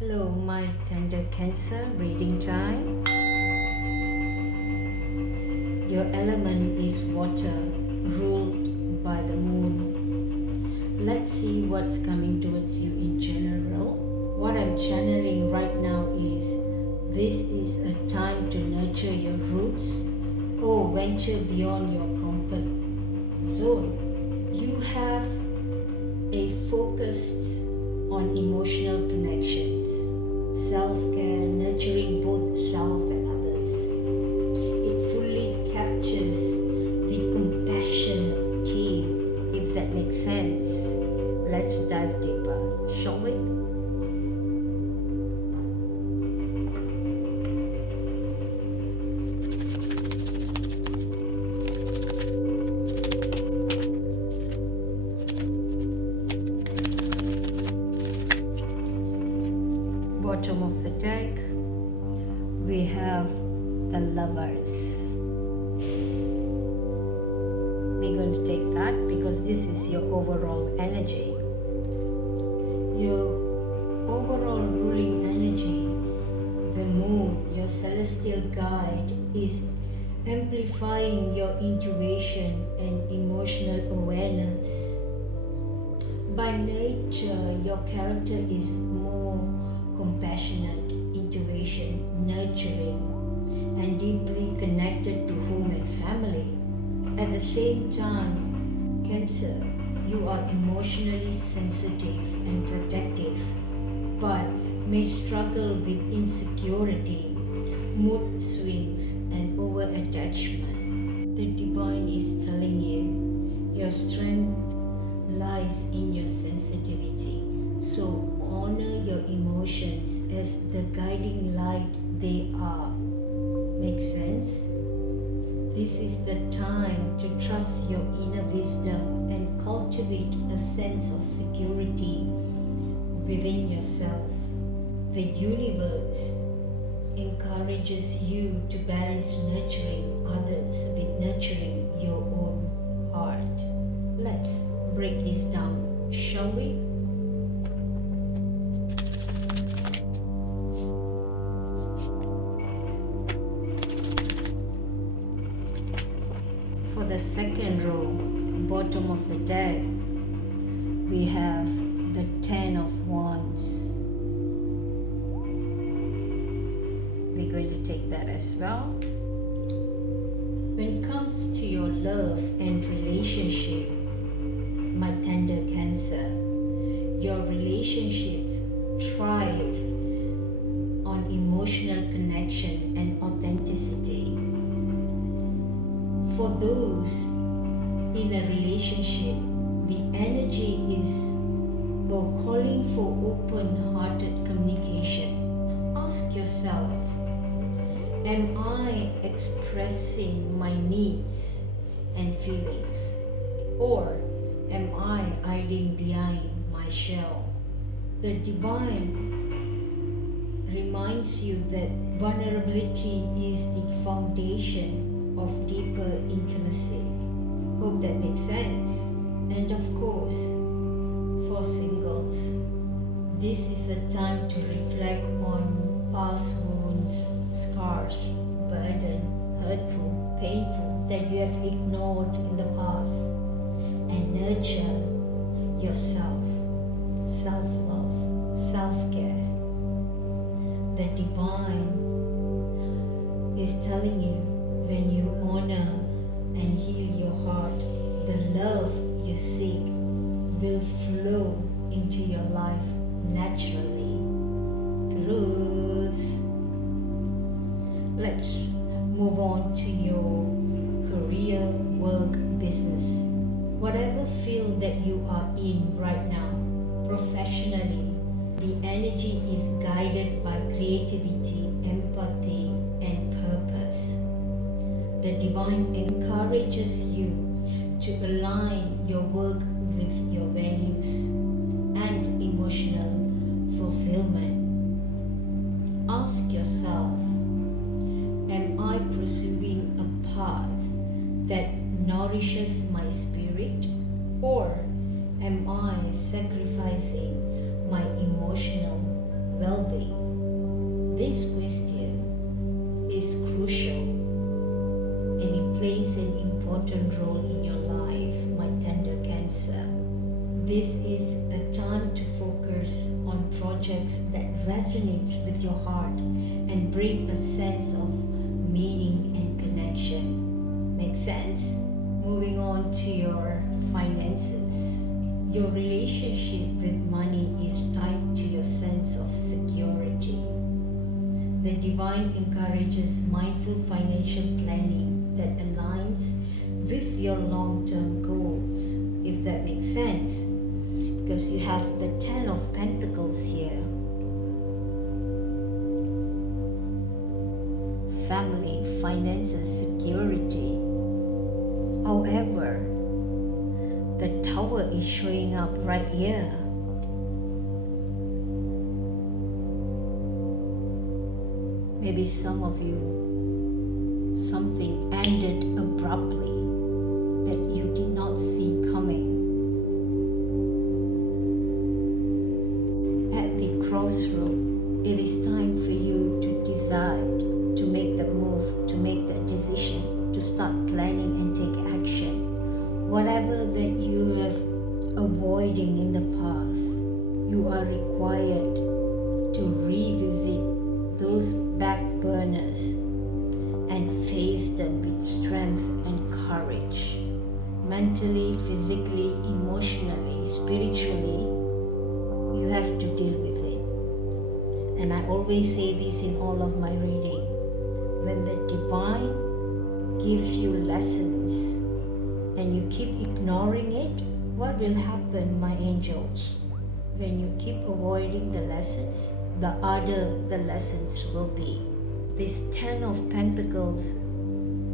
Hello, my tender Cancer reading time. Your element is water, ruled by the moon. Let's see what's coming towards you in general. What I'm channeling right now is this is a time to nurture your roots or venture beyond your comfort zone. You have a focus on emotional connections, self-care, nurturing both self and others. It fully captures the compassionate theme, if that makes sense. Let's dive deeper, shall we? Bottom of the deck, we have the Lovers. We're going to take that because this is your overall energy. Your overall ruling energy, the moon, your celestial guide, is amplifying your intuition and emotional awareness. By nature, your character is more compassionate, intuition, nurturing, and deeply connected to home and family. At the same time, Cancer, you are emotionally sensitive and protective, but may struggle with insecurity, mood swings, and over-attachment. The divine is telling you your strength lies in your sensitivity. So honor your emotions as the guiding light they are. Make sense? This is the time to trust your inner wisdom and cultivate a sense of security within yourself. The universe encourages you to balance nurturing others with nurturing your own heart. Let's break this down, shall we? For the second row, bottom of the deck, we have the Ten of Wands. We're going to take that as well. When it comes to your love and relationship, my tender Cancer, your relationships thrive on emotional connection and authenticity. For those in a relationship, the energy is calling for open-hearted communication. Ask yourself, am I expressing my needs and feelings, or am I hiding behind my shell? The divine reminds you that vulnerability is the foundation of deeper intimacy. Hope that makes sense. And of course, for singles, this is a time to reflect on past wounds, scars, burden, hurtful, painful that you have ignored in the past, and nurture yourself, self-love, self-care. The divine is telling you, when you honor and heal your heart, the love you seek will flow into your life naturally. Truth. Let's move on to your career, work, business. Whatever field that you are in right now, professionally, the energy is guided by creativity, empathy, and purpose. The divine encourages you to align your work with your values and emotional fulfillment. Ask yourself, am I pursuing a path that nourishes my spirit, or am I sacrificing my emotional well-being? This question is crucial and it plays an important role in your life, my tender Cancer. This is a time to focus on projects that resonates with your heart and bring a sense of meaning and connection. Make sense? Moving on to your finances. Your relationship with money is tied to your sense of security. The divine encourages mindful financial planning that aligns with your long-term goals, if that makes sense. Because you have the Ten of Pentacles here. Family, finances, security. However, the Tower is showing up right here. Maybe some of you, something ended abruptly that you did not see coming. At the crossroad, it is time for you to decide, to make that move, to make that decision, to start planning and take action. Whatever that you have avoiding in the past, you are required to revisit those back burners and face them with strength and courage. Mentally, physically, emotionally, spiritually, you have to deal with it. And I always say this in all of my reading. When the divine gives you lessons and you keep ignoring it, what will happen, my angels? When you keep avoiding the lessons, the harder the lessons will be. This Ten of Pentacles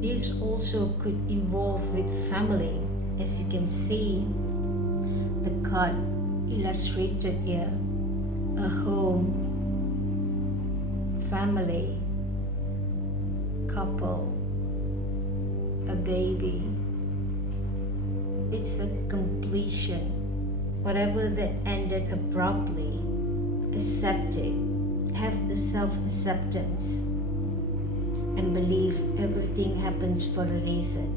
is also could involve with family. As you can see, the card illustrated here, a home, family, couple, a baby. It's a completion. Whatever that ended abruptly, accept it. Have the self-acceptance and believe everything happens for a reason.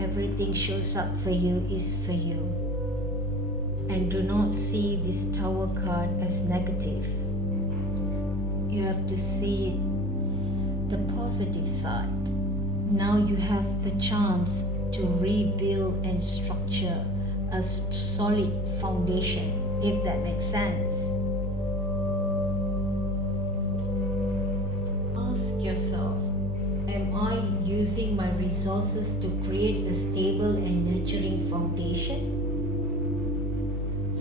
Everything shows up for you is for you. And do not see this Tower card as negative. You have to see it the positive side. Now you have the chance to rebuild and structure a solid foundation, if that makes sense. Ask yourself, am I using my resources to create a stable and nurturing foundation?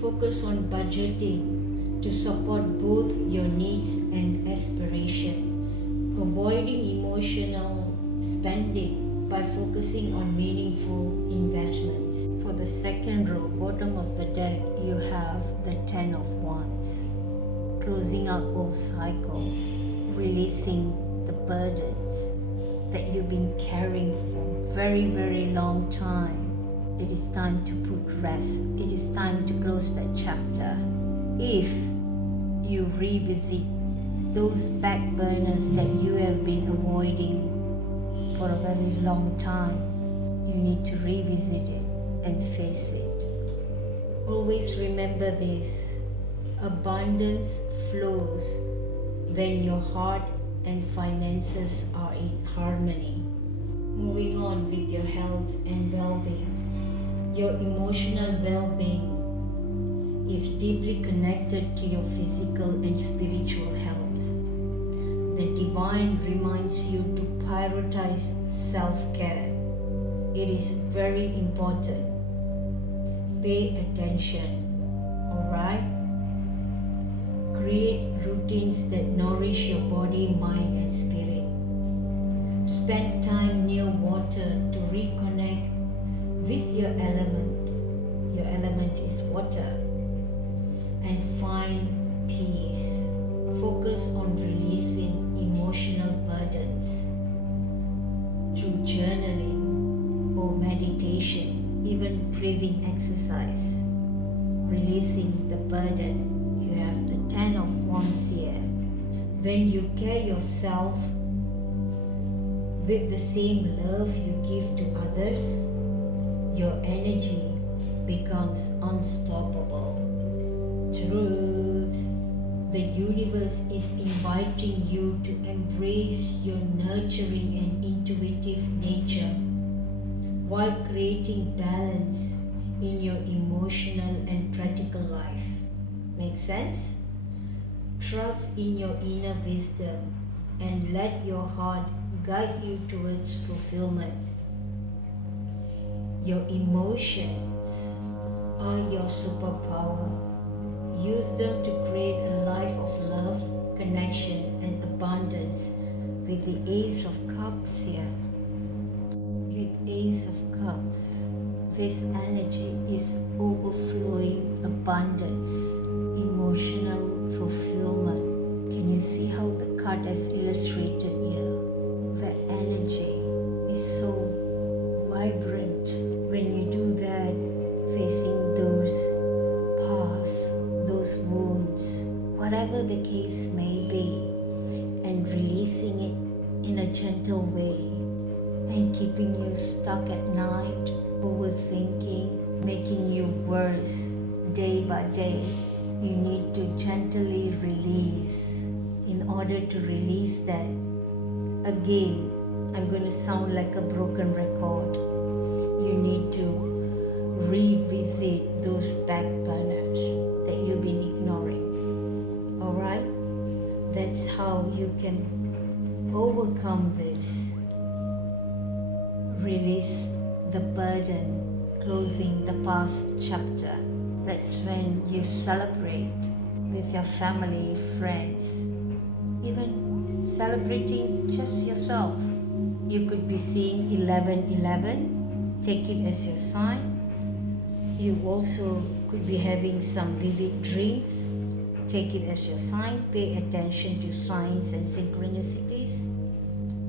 Focus on budgeting to support both your needs and aspirations. Avoiding emotional spending by focusing on meaningful investments. For the second row, bottom of the deck, you have the Ten of Wands. Closing out old cycle, releasing the burdens that you've been carrying for very, very long time. It is time to put rest. It is time to close that chapter. If you revisit those back burners that you have been avoiding for a very long time, you need to revisit it and face it. Always remember this: abundance flows when your heart and finances are in harmony. Moving on with your health and well-being. Your emotional well-being is deeply connected to your physical and spiritual health. The divine reminds you to prioritize self-care. It is very important. Pay attention, alright? Create routines that nourish your body, mind, and spirit. Spend time near water to reconnect with your element. Your element is water. And find peace. Focus on releasing emotional burdens through journaling or meditation, even breathing exercise. Releasing the burden. You have the Ten of Wands here. When you care yourself with the same love you give to others, your energy becomes unstoppable. Truth. The universe is inviting you to embrace your nurturing and intuitive nature while creating balance in your emotional and practical life. Make sense? Trust in your inner wisdom and let your heart guide you towards fulfillment. Your emotions are your superpower. Use them to create a life of love, connection, and abundance with the Ace of Cups here. With Ace of Cups, this energy is overflowing abundance, emotional fulfillment. Can you see how the card is illustrated here? The energy is so vibrant when you do that, facing those past, those wounds, whatever the case may be, and releasing it in a gentle way, and keeping you stuck at night, overthinking, making you worse day by day. You need to gently release. In order to release that, again, I'm going to sound like a broken record. You need to revisit those back burners that you've been ignoring. Alright? That's how you can overcome this. Release the burden, closing the past chapter. That's when you celebrate with your family, friends, even celebrating just yourself. You could be seeing 11:11, take it as your sign. You also could be having some vivid dreams, take it as your sign. Pay attention to signs and synchronicities.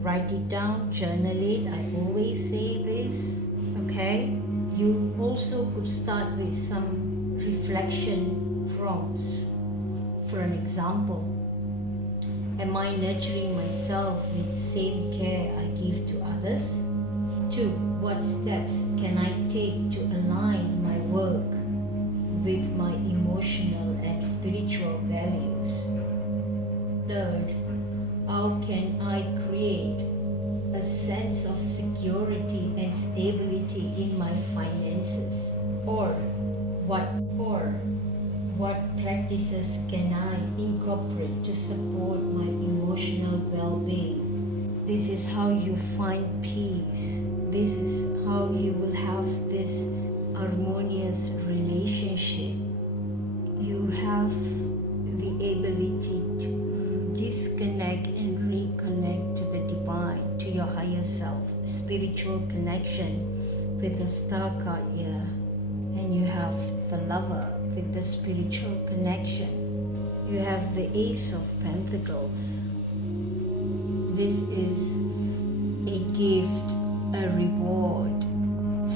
Write it down, journal it. I always say this, okay? You also could start with some reflection prompts. For an example, am I nurturing myself with the same care I give to others? 2. What steps can I take to align my work with my emotional and spiritual values? 3. How can I create a sense of security and stability in my finances? Or what practices can I incorporate to support my emotional well-being? This is how you find peace. This is how you will have this harmonious relationship. You have the ability to disconnect and reconnect to the divine, to your higher self, spiritual connection with the star card here. And you have the lover with the spiritual connection. You have the Ace of Pentacles. This is a gift, a reward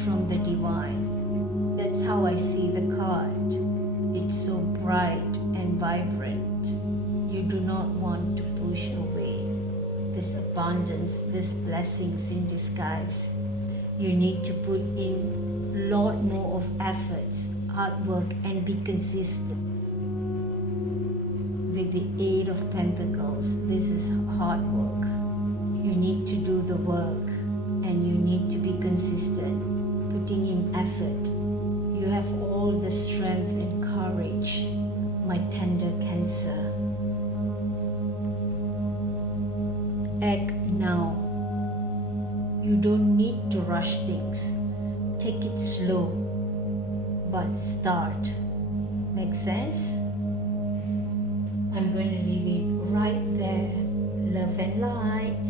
from the divine. That's how I see the card. It's so bright and vibrant. You do not want to push away this abundance, this blessings in disguise. You need to put in a lot more of efforts, hard work, and be consistent. With the Eight of Pentacles, this is hard work. You need to do the work and you need to be consistent, putting in effort. You have all the strength and courage, my tender Cancer. Act now. You don't need to rush things. Take it slow, but start. Make sense? I'm going to leave it right there. Love and light.